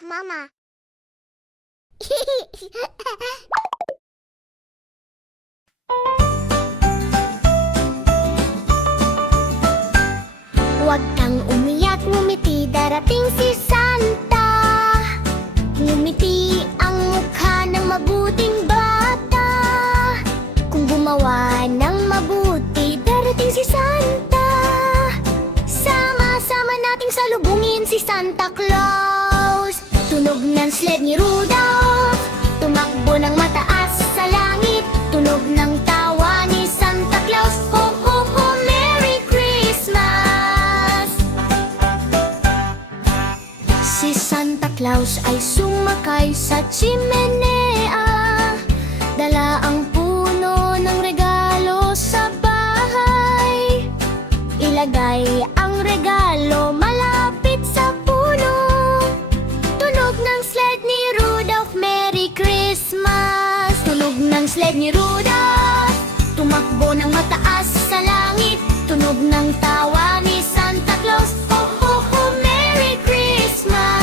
Mama. Huwag kang umiyak, ngumiti, darating si Santa. Ngumiti ang mukha ng mabuting bata. Kung gumawa ng mabuti, darating si Santa. Sama-sama nating salubungin si Santa Claus. Tunog ng sled ni Rudolph, tumakbo ng mataas sa langit. Tunog ng tawa ni Santa Claus. Ho, ho, ho, Merry Christmas! Si Santa Claus ay sumakay sa chimenea. Dala ang puno ng regalo sa bahay. Ilagay ang regalo malapit sa puno. Tunog ng sled ni Rudolph, Merry Christmas! Tunog ng sled ni Rudolph, tumakbo ng mataas sa langit. Tunog ng tawa ni Santa Claus. Ho, ho, ho, Merry Christmas!